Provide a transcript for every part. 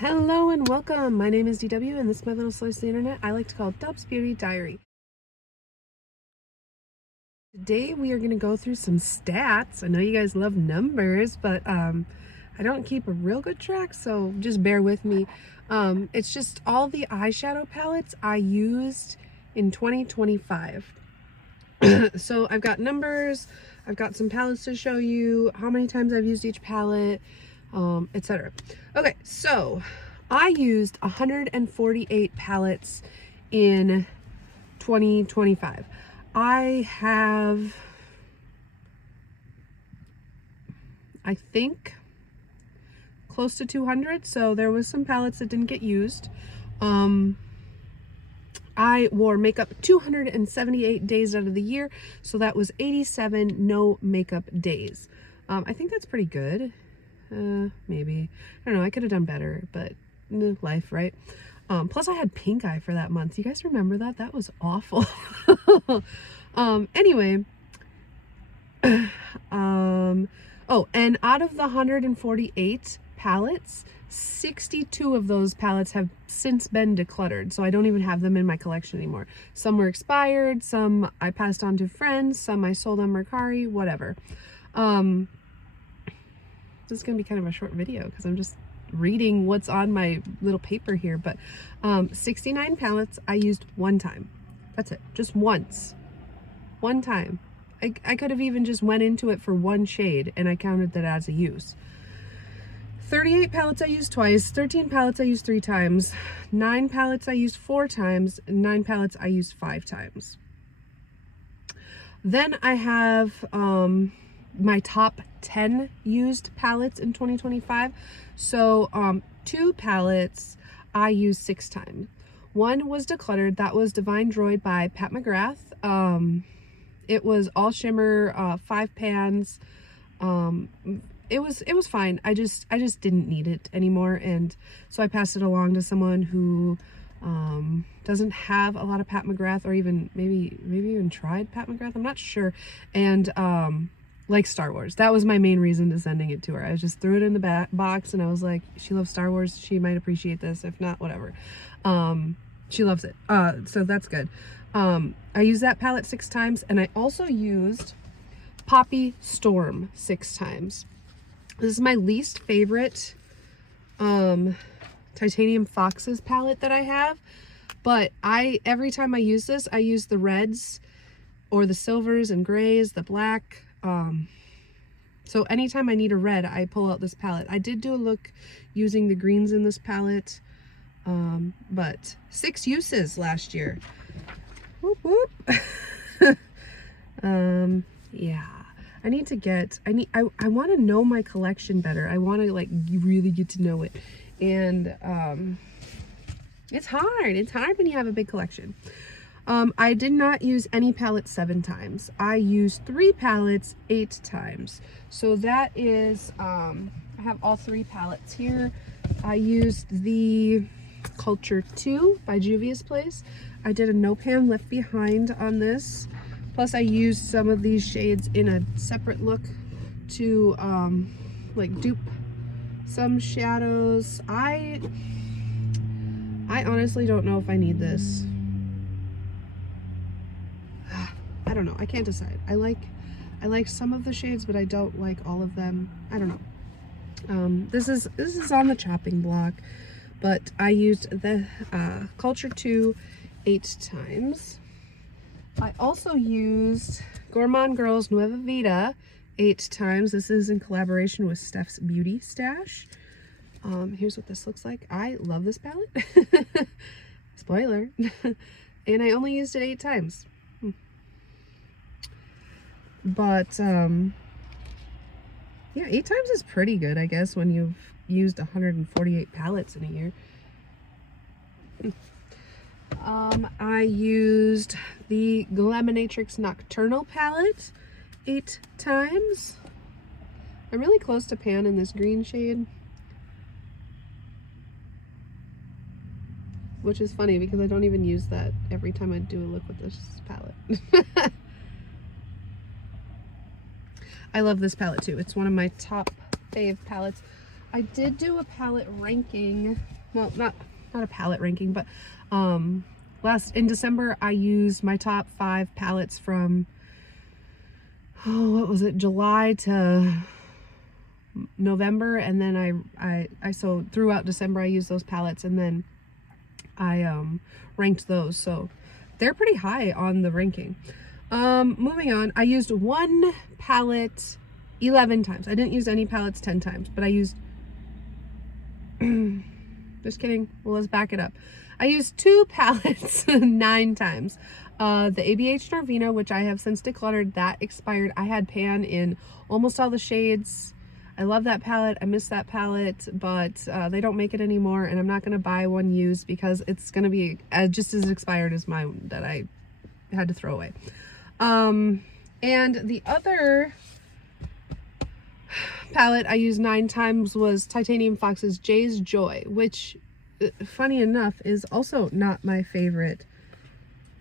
Hello and welcome. My name is DW and this is my little slice of the internet I like to call Dub's Beauty Diary. Today we are going to go through some stats. I know you guys love numbers, but I don't keep a real good track, so just bear with me. It's just all the eyeshadow palettes I used in 2025. So I've got numbers, I've got some palettes to show you, how many times I've used each palette, etc. Okay, so I used 148 palettes in 2025. I have, I think, close to 200, so there was some palettes that didn't get used. I wore makeup 278 days out of the year, so that was 87 no makeup days. I think that's pretty good. Maybe. I don't know, I could have done better, but life, right? Plus I had pink eye for that month. You guys remember that? That was awful. Anyway. Oh, and out of the 148 palettes, 62 of those palettes have since been decluttered, so I don't even have them in my collection anymore. Some were expired, some I passed on to friends, some I sold on Mercari, whatever. This is gonna be kind of a short video because I'm just reading what's on my little paper here, but 69 palettes I used one time. That's it, just once. One time. I could have even just went into it for one shade and I counted that as a use. 38 palettes I used twice, 13 palettes I used 3 times, 9 palettes I used 4 times, and 9 palettes I used 5 times. Then I have my top 10 used palettes in 2025. So 2 palettes I used 6 times. One was decluttered, that was Divine Droid by Pat McGrath. It was all shimmer, 5 pans. It was fine. I just didn't need it anymore, and so I passed it along to someone who doesn't have a lot of Pat McGrath, or even maybe even tried Pat McGrath. I'm not sure. And like Star Wars. That was my main reason to sending it to her. I just threw it in the box, and I was like, she loves Star Wars. She might appreciate this. If not, whatever. She loves it. So that's good. I used that palette 6 times, and I also used Poppy Storm 6 times. This is my least favorite Titanium Foxes palette that I have, but every time I use this, I use the reds or the silvers and grays, the black. So anytime I need a red, I pull out this palette. I did do a look using the greens in this palette, but 6 uses last year. Whoop whoop. Yeah. I want to know my collection better. I want to like really get to know it. And it's hard when you have a big collection. I did not use any palettes 7 times. I used 3 palettes 8 times. So that is, I have all 3 palettes here. I used the Culture 2 by Juvia's Place. I did a no pan left behind on this. Plus I used some of these shades in a separate look to like dupe some shadows. I honestly don't know if I need this. I don't know. I can't decide. I like some of the shades, but I don't like all of them. I don't know. This is on the chopping block, but I used the Culture 2 8 times. I also used Gourmand Girls Nueva Vida 8 times. This is in collaboration with Steph's Beauty Stash. Here's what this looks like. I love this palette. Spoiler. And I only used it 8 times. But yeah, 8 times is pretty good, I guess, when you've used 148 palettes in a year. I used the Glaminatrix Nocturnal palette 8 times. I'm really close to pan in this green shade, which is funny because I don't even use that every time I do a look with this palette. I love this palette too. It's one of my top fave palettes. I did do a palette ranking. Well, not a palette ranking, but in December I used my top 5 palettes from, oh, what was it, July to November, and then I so throughout December I used those palettes, and then I ranked those, so they're pretty high on the ranking. Moving on, I used one palette 11 times. I didn't use any palettes 10 times, but I used just kidding. Well, let's back it up. I used 2 palettes 9 times. The ABH Norvina, which I have since decluttered, that expired. I had pan in almost all the shades. I love that palette. I miss that palette, but they don't make it anymore, and I'm not going to buy one used because it's going to be just as expired as mine that I had to throw away. And the other palette I used 9 times was Titanium Fox's Jay's Joy, which, funny enough, is also not my favorite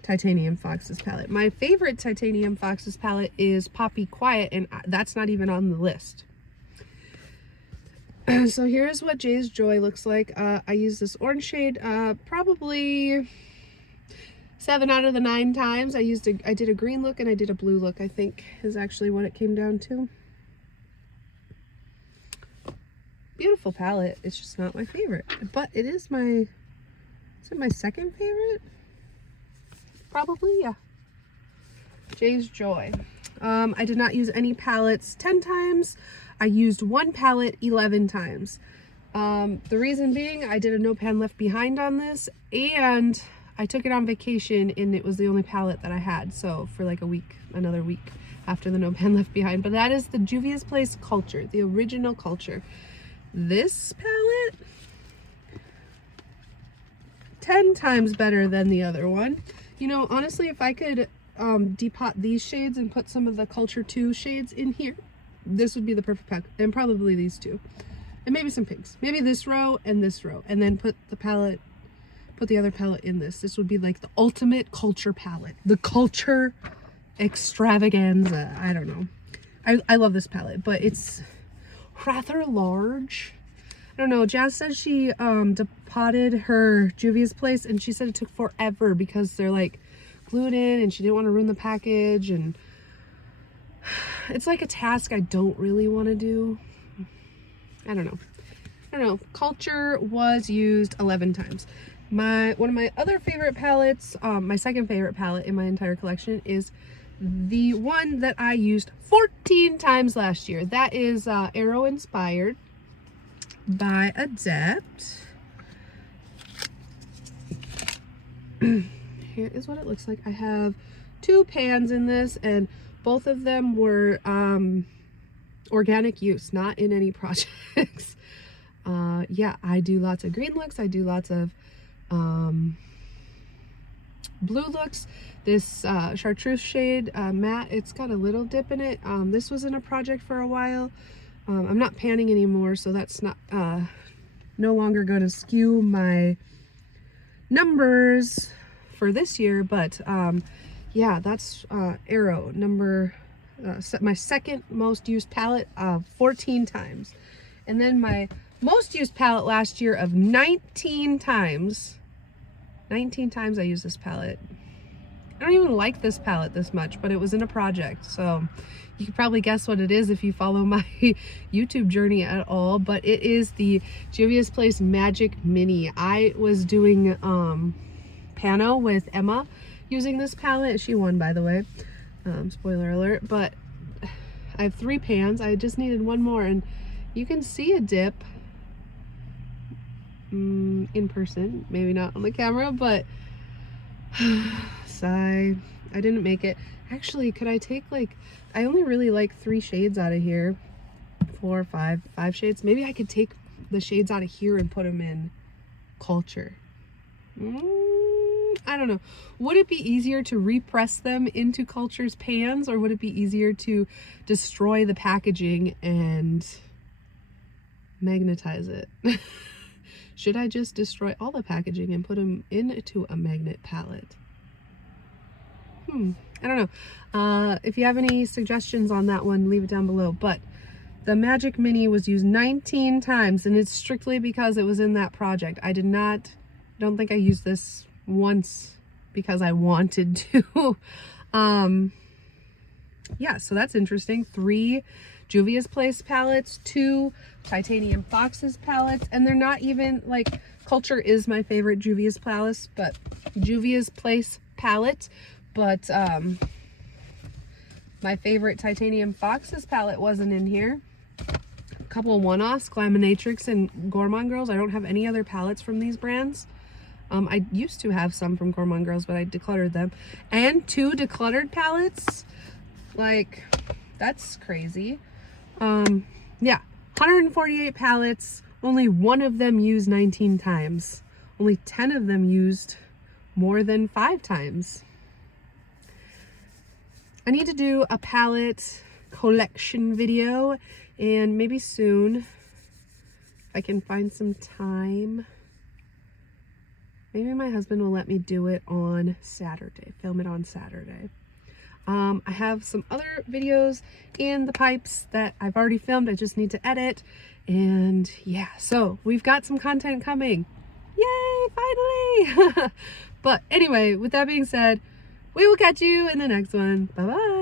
Titanium Fox's palette. My favorite Titanium Fox's palette is Poppy Quiet, and that's not even on the list. So here's what Jay's Joy looks like. I use this orange shade probably 7 out of the 9 times. I did a green look and I did a blue look, I think is actually what it came down to. Beautiful palette. It's just not my favorite, but it is my, is it my second favorite? Probably, yeah. Jay's Joy. I did not use any palettes 10 times. I used one palette 11 times. The reason being, I did a No Pan Left Behind on this, and I took it on vacation, and it was the only palette that I had. So for like a week, another week after the No Pan Left Behind. But that is the Juvia's Place Culture, the original Culture. This palette, 10 times better than the other one. You know, honestly, if I could depot these shades and put some of the Culture 2 shades in here, this would be the perfect pack, and probably these two, and maybe some pinks, maybe this row, and then put the other palette in this. This would be like the ultimate Culture palette, the Culture extravaganza. I don't know. I love this palette, but it's rather large. I don't know. Jazz said she depotted her Juvia's Place, and she said it took forever because they're like glued in, and she didn't want to ruin the package, and it's like a task I don't really want to do. I don't know. Culture was used 11 times. One of my other favorite palettes, my second favorite palette in my entire collection, is the one that I used 14 times last year. That is Arrow Inspired by Adept. Here is what it looks like. I have 2 pans in this, and both of them were organic use, not in any projects. Yeah, I do lots of green looks. I do lots of blue looks. This chartreuse shade, matte, it's got a little dip in it. This was in a project for a while. I'm not panning anymore, so that's not no longer going to skew my numbers for this year, but yeah, that's Arrow my second most used palette of 14 times. And then my most used palette last year of 19 times. 19 times I used this palette. I don't even like this palette this much, but it was in a project, so you can probably guess what it is if you follow my YouTube journey at all. But it is the Juvia's Place Magic Mini. I was doing Pano with Emma using this palette. She won, by the way. Spoiler alert. But I have 3 pans. I just needed one more, and you can see a dip in person, maybe not on the camera, but sigh, I didn't make it. Actually, could I take, like, I only really like 3 shades out of here, 4 or 5 shades. Maybe I could take the shades out of here and put them in Culture. I don't know. Would it be easier to repress them into Culture's pans, or would it be easier to destroy the packaging and magnetize it? Should I just destroy all the packaging and put them into a magnet palette? I don't know. If you have any suggestions on that one, leave it down below. But The Magic Mini was used 19 times, and it's strictly because it was in that project. I don't think I used this once because I wanted to. Yeah, so that's interesting. 3 Juvia's Place palettes, 2 Titanium Foxes palettes, and they're not even like, Culture is my favorite Juvia's Place, but my favorite Titanium Foxes palette wasn't in here. A couple of one-offs, Glaminatrix and Gourmand Girls. I don't have any other palettes from these brands. I used to have some from Gourmand Girls, but I decluttered them. And 2 decluttered palettes. Like, that's crazy. Yeah, 148 palettes. Only 1 of them used 19 times. Only 10 of them used more than 5 times. I need to do a palette collection video, and maybe soon, if I can find some time. Maybe my husband will let me do it on Saturday, film it on Saturday. I have some other videos in the pipes that I've already filmed. I just need to edit. And yeah, so we've got some content coming. Yay, finally! But anyway, with that being said, we will catch you in the next one. Bye-bye.